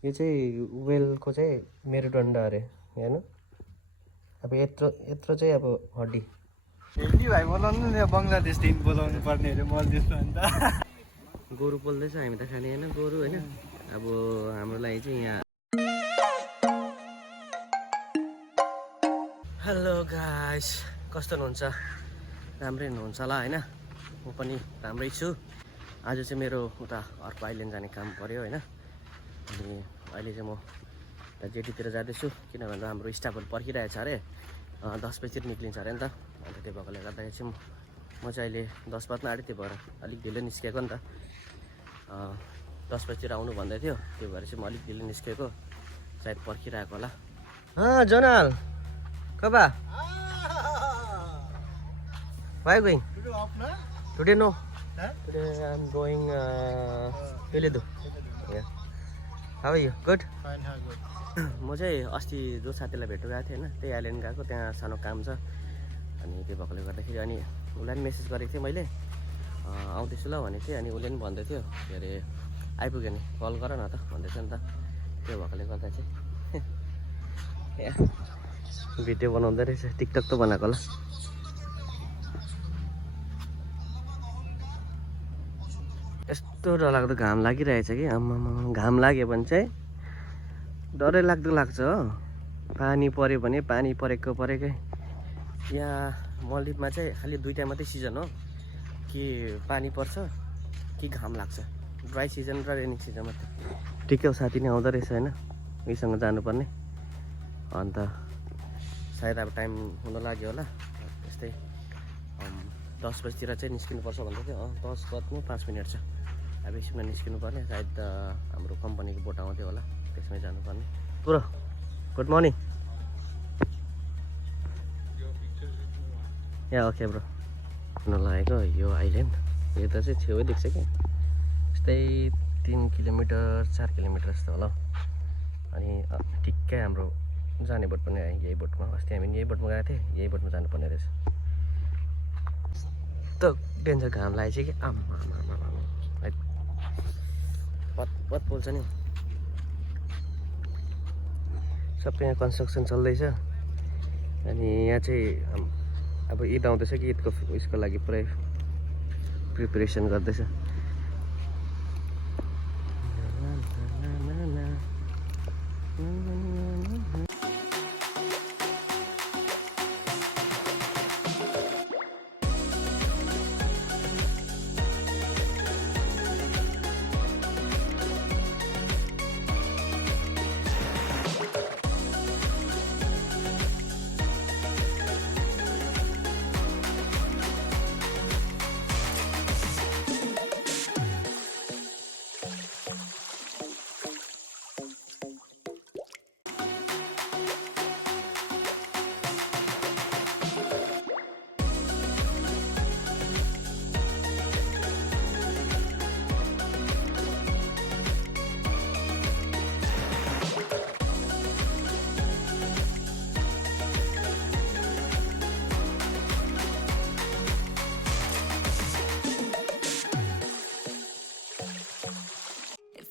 यो चाहिँ वेलको चाहिँ मेरुदण्ड अरे हैन। अब यत्रो यत्रो चाहिँ अब हड्डी। हेल्दी भाइ बोलाउनु नि बङ्गलादेशदेखि बोलाउनु पर्ने अरे मलदेशमा अन्त। गोरु पोल्दैछ हामी त खाने होइन गोरु होइन। अब हाम्रो लागि चाहिँ यहाँ हेलो गाइस, कस्तो हुनुहुन्छ? राम्रै हुनुहुन्छ होला होइन। म पनि राम्रै छु। आज चाहिँ मेरो उता अर्को आइल्यान्ड जाने काम पर्यो होइन। अनि अहिले चाहिँ म जेटीतिर जाँदैछु किनभने हाम्रो स्टाफहरू पर्खिरहेछ अरे 10 बजीतिर निक्लिन्छ अरे नि त। अन्त त्यो भएकोले गर्दाखेरि चाहिँ म चाहिँ अहिले 10 बज्न आँट्यो, त्यो भएर अलिक ढिलो निस्केको नि त। 10 बजीतिर आउनु भन्दै थियो, त्यो भएर चाहिँ म अलिक ढिलो निस्केको, सायद पर्खिरहेको होला। जोनाल कबा Why are you going? Today off na? Today no. Huh? Today I'm going Peledu. Yeah. How are you? Good? Fine, how good. म चाहिँ अस्ति जो साथीलाई भेट्नु गएको थिएँ होइन, त्यही आइल्यान्ड गएको, त्यहाँ सानो काम छ। अनि त्यो भएकोले गर्दाखेरि अनि उसलाई पनि मेसेज गरेको थिएँ मैले, आउँदैछु ल भनेको थिएँ। अनि उसले पनि भन्दै थियो के अरे आइपुग्यो नि कल गर न त भन्दै थियो नि त। त्यो भएकोले गर्दा चाहिँ भिडियो बनाउँदै रहेछ, टिकटक त बनाएको होला। यस्तो डरलाग्दो घाम लागिरहेछ कि आम्मामा। घाम लाग्यो भने चाहिँ डरै लाग्दो लाग्छ हो। पानी पऱ्यो भने पानी परेकै। यहाँ मलद्वीपमा चाहिँ खालि दुईटा मात्रै सिजन हो, कि पानी पर्छ कि घाम लाग्छ। ड्राई सिजन र रेनी सिजन मात्रै। ठिकै हो, साथी नै आउँदो रहेछ होइन, उहीसँग जानुपर्ने। अन्त सायद अब टाइम हुन लाग्यो होला, त्यस्तै 10 बजीतिर चाहिँ निस्किनुपर्छ भन्दै थियो। 10 बज्नु 5 मिनट छ। अब एकछिनमा निस्किनु पर्ने, सायद हाम्रो कम्पनीको बोट आउँथ्यो होला, त्यसमै जानुपर्ने। Bro good morning. Yeah okay bro. हुन लागेको यो आइल्यान्ड यता चाहिँ छेउै देख्छ कि, यस्तै 3 किलोमिटर 4 किलोमिटर जस्तो होला। अनि ठिक्कै हाम्रो जाने बोट पनि आयो यही बोटमा। अस्ति हामी यही बोटमा गएको थियौँ, यही बोटमा जानुपर्ने रहेछ। त डेन्जर घाम लागेछ कि आम्मा पत पोल्छ नि। सबै यहाँ कन्स्ट्रक्सन चल्दैछ। अनि यहाँ चाहिँ अब ईद आउँदैछ कि ईदको उयसको लागि पुरै प्रिपरेसन गर्दैछ।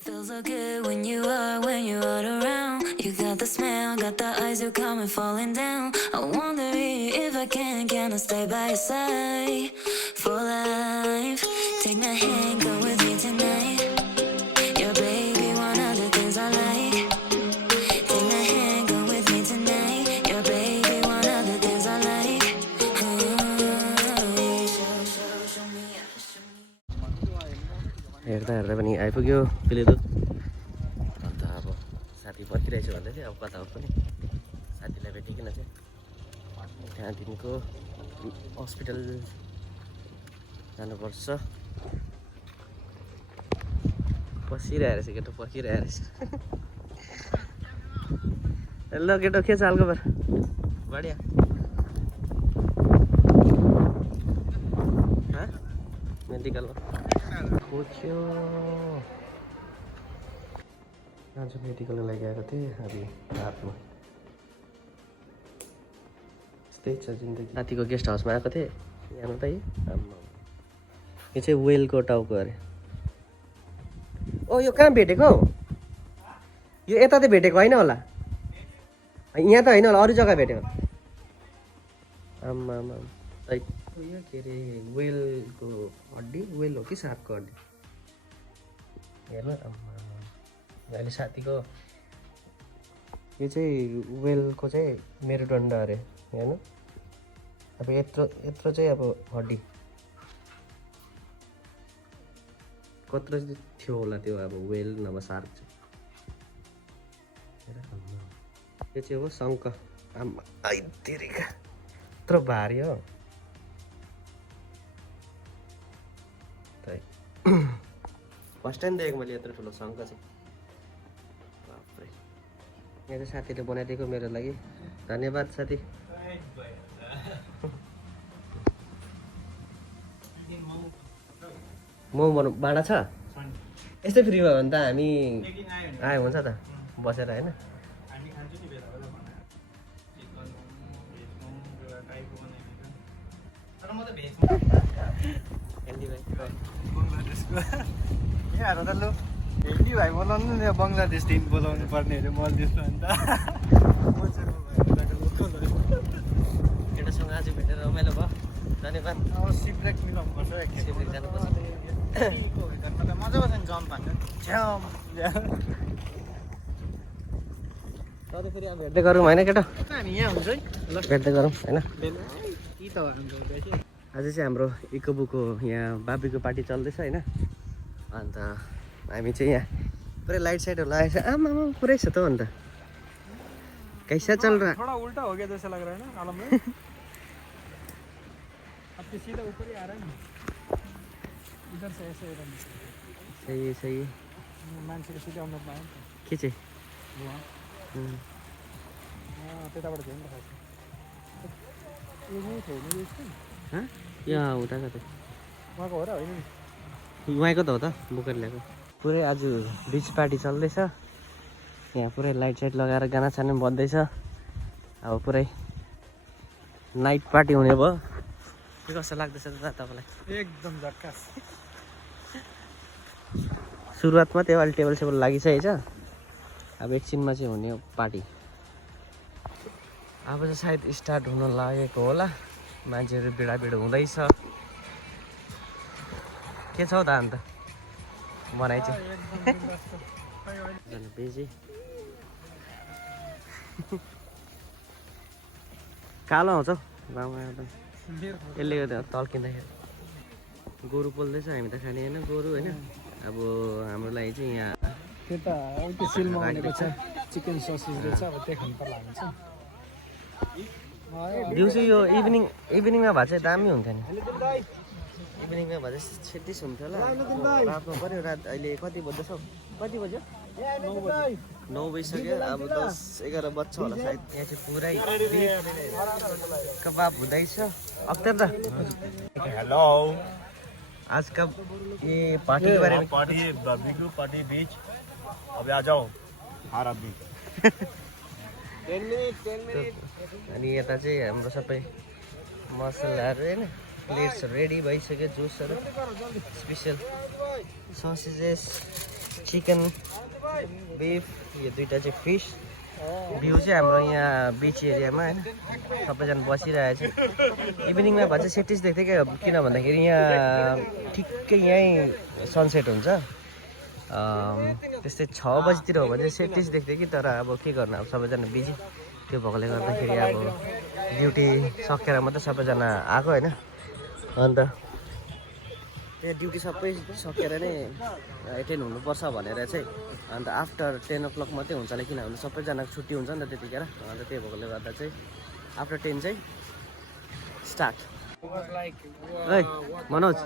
Feels so good when you're around. You got the smell, got the eyes, you coming falling down. I wonder if I can I stay by your side for life. Take my hand, go with me tonight. Your baby, one of the things I like. Take my hand, go with me tonight. Your baby, one of the things I like. Show me. हेर्दा पनि आइपुग्यो पिलेदो। अन्त अब साथी पर्खिरहेछ भन्दै थियो, अब कता हो पनि साथीलाई भेटिकन चाहिँ त्यहाँदेखिको हस्पिटल जानुपर्छ। पसिरहेको रहेछ केटो, पर्खिरहेको रहेछ। ल केटो के चालको बार बढिया। मेडिकलमा पुग्यो। आज मेडिकलको लागि आएको थिएँ अलि रातमा। यस्तै छ जिन्दगी। साथीको गेस्ट हाउसमा आएको थिएँ यहाँ त। यो चाहिँ वेलको टाउको अरे। ओ यो कहाँ भेटेको? यो यता त भेटेको होइन होला यहाँ त होइन होला अरू जग्गा भेट्यो आम्मा यो के अरे वेलको हड्डी वेल हो कि सार्कको हड्डी हेर्नु आम्मा अहिले साथीको यो चाहिँ वेलको चाहिँ मेरुदण्ड अरे हेर्नु अब यत्रो चाहिँ अब हड्डी कत्रो थियो होला त्यो अब वेल नभए सार्क चाहिँ यो चाहिँ हो शङ्ख आम्मा आइतेरिका यत्रो भारी हो फर्स्ट टाइम देखेको मैले यत्रो ठुलो शङ्ख चाहिँ बाफ्रे यहाँ चाहिँ साथीले बनाइदिएको मेरो लागि धन्यवाद साथी मोमो बनाउ भाँडा छ यस्तै फ्री भयो भने त हामी आयो हुन्छ त बसेर होइन यहाँहरू त लु भेन्डी भाइ बोलाउनु नि बङ्गलादेश टिम बोलाउनु पर्ने अरे मलदिप्समा अन्त केटासँग आज भेटेर रमाइलो भयो धन्यवाद अब सिपरेक मिलाउनु पर्छ सिपरेक जानुपर्छ मजा बस्छ नि जम्प हान्छ झ्याम सधैँ फेरि अब भेट्दै गरौँ होइन केटा हामी यहाँ हुन्छ है ल भेट्दै गरौँ होइन कि त आज चाहिँ हाम्रो इकोबुको यहाँ बाबीको पार्टी चल्दैछ होइन अन्त हामी चाहिँ यहाँ पुरै लाइट साइटहरू लगाएको छ आमा पुरै छ त अन्त कैसा चल रहा थोड़ा उल्टा हो गया जैसा लग रहा है ना आलम में अब तो सीधा ऊपर ही आ रहा है ना इधर से ऐसे इधर सही है सही है मान्छे को सीधा आउनु पाएन के चाहिँ वहाँ त्यताबाट झन् त यो नै थियो नि यसको यहाँ हुँदा त उहाँको हो र होइन नि उहाँको त हो त बोकेर ल्याएको पुरै आज बिच पार्टी चल्दैछ यहाँ पुरै लाइट साइट लगाएर गाना साना बज्दैछ अब पुरै नाइट पार्टी हुने भयो के कस्तो लाग्दैछ त तपाईँलाई एकदम झक्कास सुरुवातमा त्यो अहिले टेबल सेबल लागिसकेको छ अब एकछिनमा चाहिँ हुने पार्टी अब चाहिँ सायद स्टार्ट हुन लागेको होला मान्छेहरू भिडाभिड हुँदैछ के छ हौ त अन्त बनाइ चाहिँ बेजी कालो आउँछ हौ गाउँमा एकदम यसले गर्दा तल्किँदाखेरि गोरु पोल्दैछ हामी त खाने होइन गोरु होइन अब हाम्रो लागि चाहिँ यहाँ त्यो त त्यो सिलमा भनेको छ चिकन ससेज रहेछ अब त्यो खानु पर्ला हुन्छ दिउँसो यो इभिनिङमा भए चाहिँ दामी हुन्थ्यो नि इभिनिङमा भए चाहिँ छेत्तिस हुन्थ्यो होला रातमा पऱ्यो रात अहिले कति बज्दैछ हौ कति बज्यो 9 बजिसक्यो अब 10-11 बज्छ होला सायद यहाँ चाहिँ पुरै कबाब हुँदैछ अख्तर दा हेलो आज का ये पार्टी के बारे में पार्टी बारबेक्यू पार्टी बीच अबे आ जाओ हर आदमी 10 मिनट अनि यता चाहिँ हाम्रो सबै मसलाहरू होइन प्लेट्सहरू रेडी भइसक्यो जुसहरू स्पेसल ससेजेस चिकन बिफ यो दुइटा चाहिँ फिस भ्यू चाहिँ हाम्रो यहाँ बिच एरियामा होइन सबैजना बसिरहेको छ इभिनिङमा भए चाहिँ सेटिस देख्थ्यो क्या किन भन्दाखेरि यहाँ ठिक्कै यहीँ सनसेट हुन्छ त्यस्तै 6 बजीतिर हो भने चाहिँ सेटिस देख्थ्यो कि तर अब के गर्नु अब सबैजना बिजी त्यो भएकोले गर्दाखेरि अब ड्युटी सकेर मात्रै सबैजना आएको होइन अन्त त्यहाँ ड्युटी सबै सकेर नै एटेन्ड हुनुपर्छ भनेर चाहिँ अन्त आफ्टर 10 o'clock मात्रै हुन्छ होला किनभने सबैजनाको छुट्टी हुन्छ नि त त्यतिखेर अन्त त्यही भएकोले गर्दा चाहिँ आफ्टर 10 चाहिँ स्टार्ट है मनोज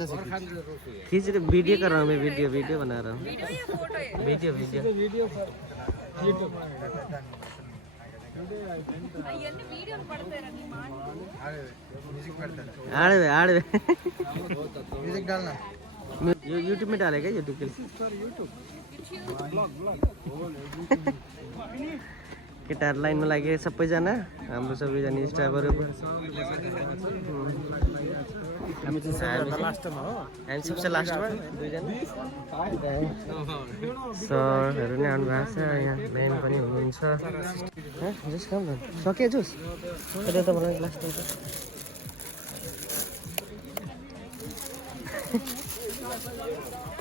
खींच रहे वीडियो कर रहा हूँ मैं वीडियो बना रहा हूँ वीडियो आड़े म्यूजिक डालना यूट्यूब में डालेगा यूट्यूब के लिए केटाहरू लाइनमा लागि सबैजना हाम्रो सबैजना स्टाफहरू हामी सबसे लास्टमा दुईजना सरहरू नै आउनु भएको छ यहाँ म्याम पनि हुनुहुन्छ जुस खाऊँ न सके जुस कता त मलाई ग्लास दिन्छ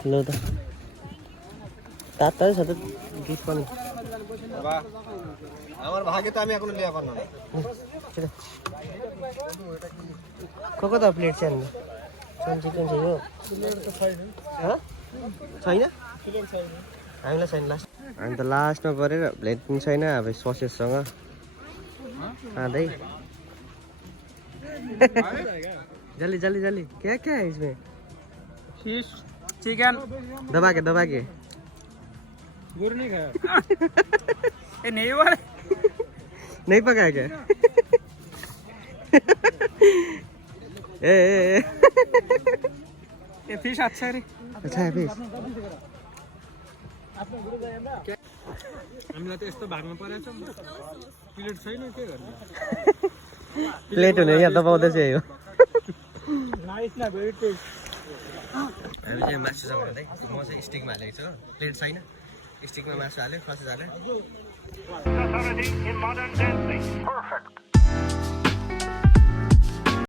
लो त तात्तारै छ त गीत पनि আমার ভাগে তো আমি এখনো লিয়া পারলাম না को त प्लेट चाहिँ चिकन छ यो छैन हामीलाई छैन लास्ट हामी त लास्टमा परेर प्लेट पनि छैन अब ससेससँग खाँदै जल्दी जल्दी जल्दी क्या क्या है इसमें फिश चिकन दबा के गुड़ नहीं खाया ए नहीं वाले नहीं पकाया क्या ए ये फिश अच्छा है रे अच्छा है फिश हामीलाई त यस्तो भागमा परेछ प्लेट छैन के गर्ने प्लेट हुने यहाँ दबाउँदै चाहिँ हो नाइस ना भेरी टेस्ट हामी चाहिँ मासु चलाउँदै म चाहिँ स्टिकमा हालेको छु प्लेट छैन स्टिकमा मासु हाल्यो खसी हाल्यो in modern dancing. Perfect.